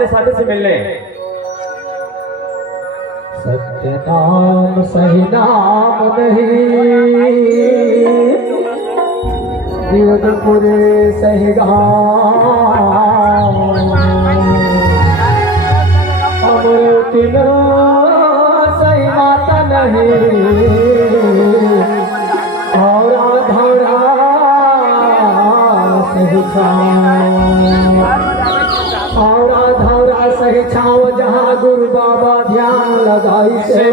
अपने साथी से मिलने। सत्य नाम सही नाम नहीं, योगपुरे सही गाम, अमृति सही माता नहीं, और धौरा सही सही छाव, जहाँ गुरु बाबा ध्यान लगाई से,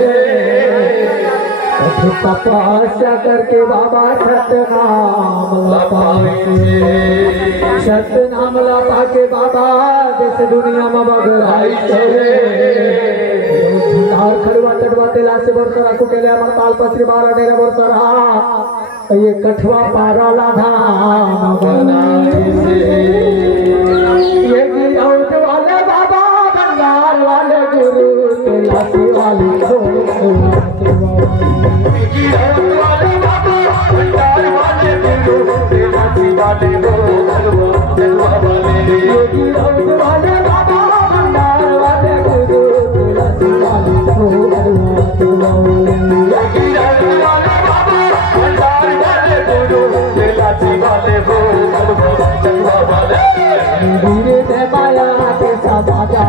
तपस्या करके बाबा सत्य नाम लपाए, सत्य नाम लपा के बाबा देश दुनिया में बगराई से, खड़ुआ चढ़वा तेला से बरसरा कुटेले अमर ताल पत्री 12 डेरा बरसरा, ये कठवा पारा लाधा बनाए से, ये गिरौत वाले बाबा बंगाल वाले गुरु तेला से वाली गिरौत वाले बाबा बंगाल वाले गुरु तेला से वाले गिरौत वाले बाबा बंगाल वाले गुरु तेला से वाली धीरे से माया के समाजा,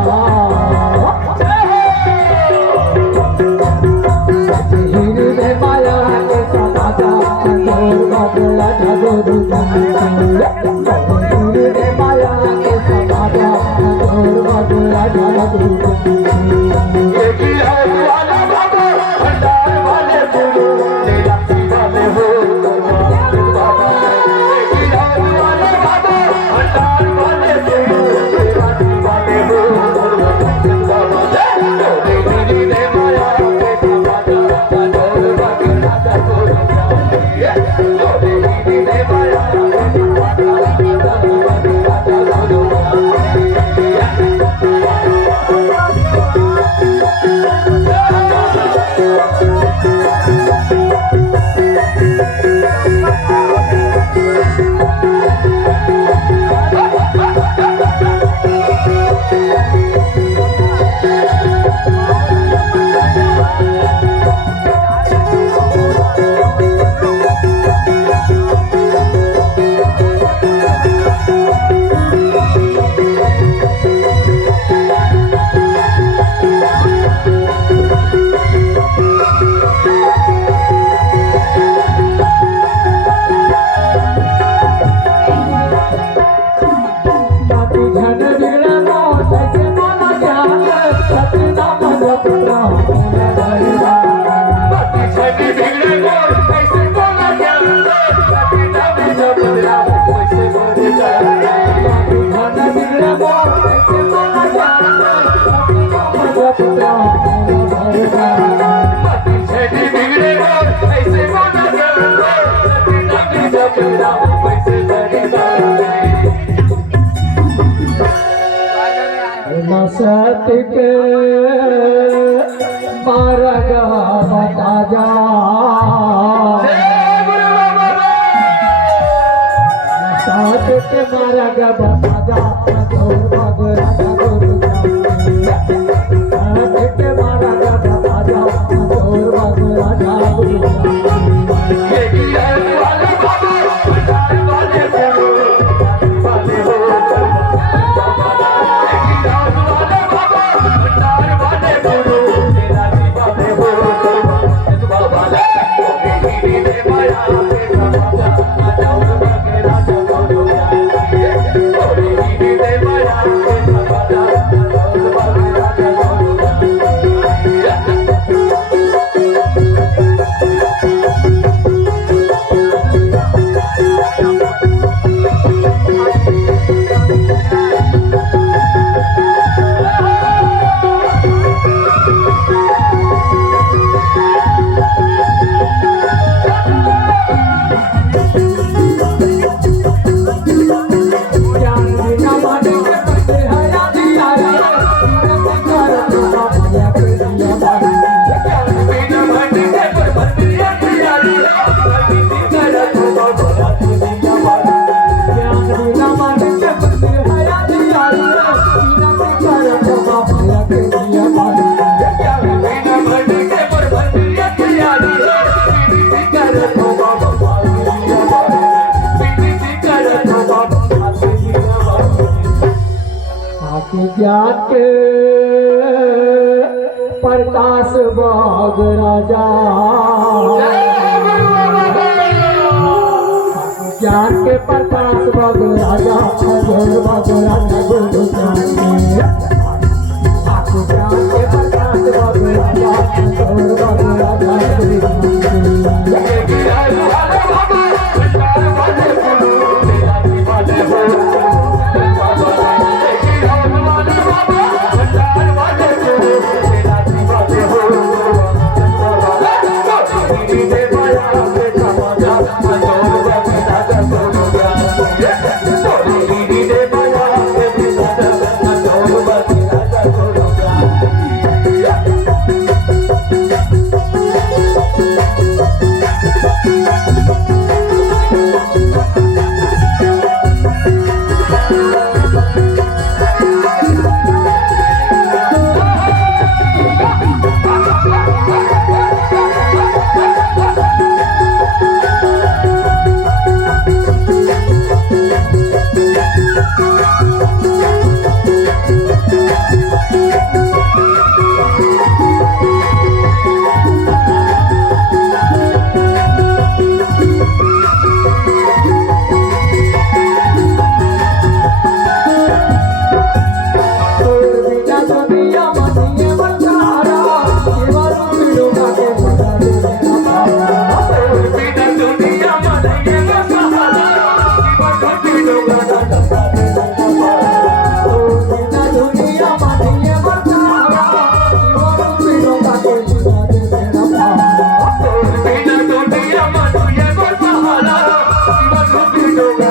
धीरे से माया के समाजा, धीरे से माया के समाजा, सत्य के मार्ग बता जा, सत्य के मार्ग बता जा, सत्य के मार्ग बता जा, ज्ञान के प्रकाश बाग राजा ज्ञान के प्रकाश बाग राजा अजोर बाग राजा गुरु ज्ञान के प्रकाश बाग राजा अजोर बाग राजा Shiva